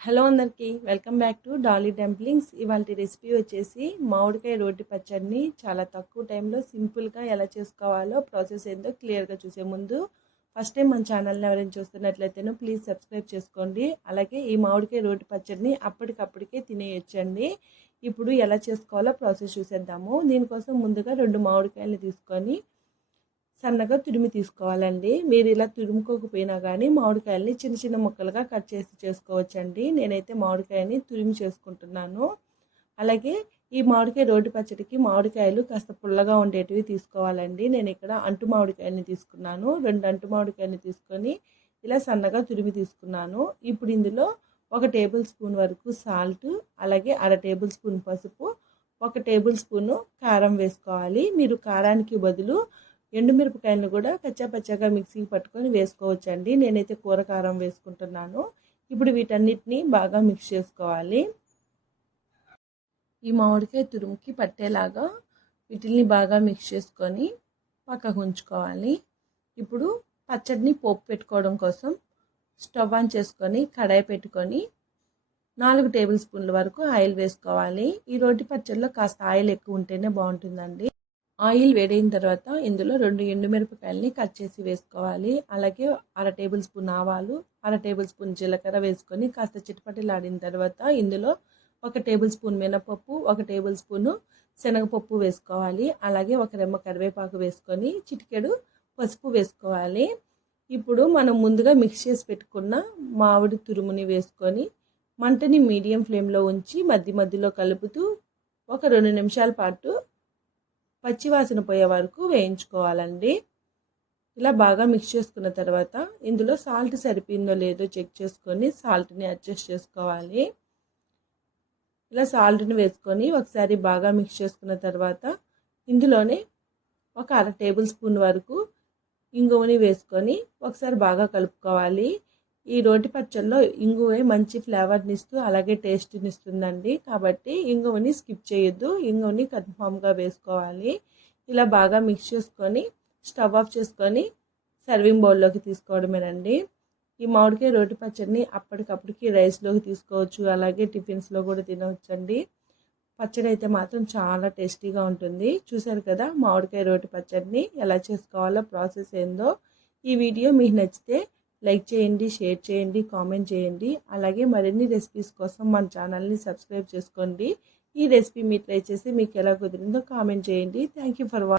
Hello అందరికీ welcome back to Dolly dumplings. ఇవాళ recipe వచ్చేసి మామిడికాయ రోటి పచ్చడిని చాలా తక్కువ టైంలో సింపుల్గా ఎలా చేసుకోవాలో ప్రాసెస్ ఏందో క్లియర్గా చూసే ముందు ఫస్ట్ టైం మన ఛానల్ని ఎవరైనా చూస్తున్నట్లయితేనో ప్లీజ్ సబ్స్క్రైబ్ చేసుకోండి. అలాగే ఈ మామిడికాయ రోటి పచ్చడిని అప్పటికప్పటికే తినేయచ్చండి. ఇప్పుడు ఎలా చేసుకోవాలో ప్రాసెస్ చూసేద్దాము. దీనికోసం ముందుగా 2 మామిడికాయలు తీసుకొని సన్నగా తురిమి తీసుకోవాలండి. మీరు ఇలా తురుముకోకపోయినా కానీ మామిడికాయలని చిన్న చిన్న ముక్కలుగా కట్ చేసి చేసుకోవచ్చండి. నేనైతే మామిడికాయని తురిమి చేసుకుంటున్నాను. అలాగే ఈ మామిడికాయ రోటి పచ్చడికి మామిడికాయలు కాస్త పుల్లగా ఉండేటివి తీసుకోవాలండి. నేను ఇక్కడ అంటు మామిడికాయని తీసుకున్నాను. 2 అంటు మామిడికాయని తీసుకొని ఇలా సన్నగా తురిమి తీసుకున్నాను. ఇప్పుడు ఇందులో 1 టేబుల్ స్పూన్ వరకు సాల్ట్, అలాగే 1/2 టేబుల్ స్పూన్ పసుపు, 1 టేబుల్ స్పూను కారం వేసుకోవాలి. మీరు కారానికి బదులు ఎండుమిరపకాయలను కూడా కచ్చాపచ్చాగా మిక్సీకి పట్టుకొని వేసుకోవచ్చండి. నేనైతే కూర కారం వేసుకుంటున్నాను. ఇప్పుడు వీటన్నిటిని బాగా మిక్స్ చేసుకోవాలి. ఈ మామిడికాయ తురుముకి పట్టేలాగా వీటిని బాగా మిక్స్ చేసుకొని పక్కకు ఉంచుకోవాలి. ఇప్పుడు పచ్చడిని పోపు పెట్టుకోవడం కోసం స్టవ్ ఆన్ చేసుకొని కడాయి పెట్టుకొని 4 టేబుల్ స్పూన్ల వరకు ఆయిల్ వేసుకోవాలి. ఈ రోటి పచ్చడిలో కాస్త ఆయిల్ ఎక్కువ ఉంటేనే బాగుంటుందండి. ఆయిల్ వేడైన తర్వాత ఇందులో 2 ఎండుమిరపకాయలని కట్ చేసి వేసుకోవాలి. అలాగే 1/2 టేబుల్ స్పూన్ ఆవాలు, 1/2 టేబుల్ స్పూన్ జీలకర్ర వేసుకొని కాస్త చిటపటలాడిన తర్వాత ఇందులో 1 టేబుల్ స్పూన్ మినపప్పు, 1 టేబుల్ స్పూన్ శనగపప్పు వేసుకోవాలి. అలాగే 1 రెమ్మ కరివేపాకు వేసుకొని చిటికెడు పసుపు వేసుకోవాలి. ఇప్పుడు మనం ముందుగా మిక్స్ చేసి పెట్టుకున్న మామిడి తురుముని వేసుకొని మంటని మీడియం ఫ్లేమ్లో ఉంచి మధ్య మధ్యలో కలుపుతూ ఒక 2 నిమిషాల పాటు పచ్చివాసన పోయే వరకు వేయించుకోవాలండి. ఇలా బాగా మిక్స్ చేసుకున్న తర్వాత ఇందులో సాల్ట్ సరిపోయిందో లేదో చెక్ చేసుకొని సాల్ట్ని అడ్జస్ట్ చేసుకోవాలి. ఇలా సాల్ట్ని వేసుకొని ఒకసారి బాగా మిక్స్ చేసుకున్న తర్వాత ఇందులోనే 1/2 టేబుల్ స్పూన్ వరకు ఇంగువని వేసుకొని ఒకసారి బాగా కలుపుకోవాలి. ఈ రోటి పచ్చళ్ళలో ఇంగువే మంచి ఫ్లేవర్ని ఇస్తూ అలాగే టేస్ట్ని ఇస్తుందండి. కాబట్టి ఇంగువని స్కిప్ చేయొద్దు, ఇంగువని కన్ఫామ్గా వేసుకోవాలి. ఇలా బాగా మిక్స్ చేసుకొని స్టవ్ ఆఫ్ చేసుకొని సర్వింగ్ బౌల్లోకి తీసుకోవడమేనండి. ఈ మామిడికాయ రోటి పచ్చడిని అప్పటికప్పటికి రైస్లోకి తీసుకోవచ్చు, అలాగే టిఫిన్స్లో కూడా తినవచ్చండి. పచ్చడి అయితే మాత్రం చాలా టేస్టీగా ఉంటుంది. చూసారు కదా మామిడికాయ రోటి పచ్చడిని ఎలా చేసుకోవాలో ప్రాసెస్ ఏందో. ఈ వీడియో మీకు నచ్చితే లైక్ చేయండి, షేర్ చేయండి, కామెంట్ చేయండి. అలాగే మరిన్ని రెసిపీస్ కోసం మన ఛానల్ని సబ్స్క్రైబ్ చేసుకోండి. ఈ రెసిపీ మీరు ట్రై చేసి మీకు ఎలా కుదిరిందో కామెంట్ చేయండి. Thank you for watching.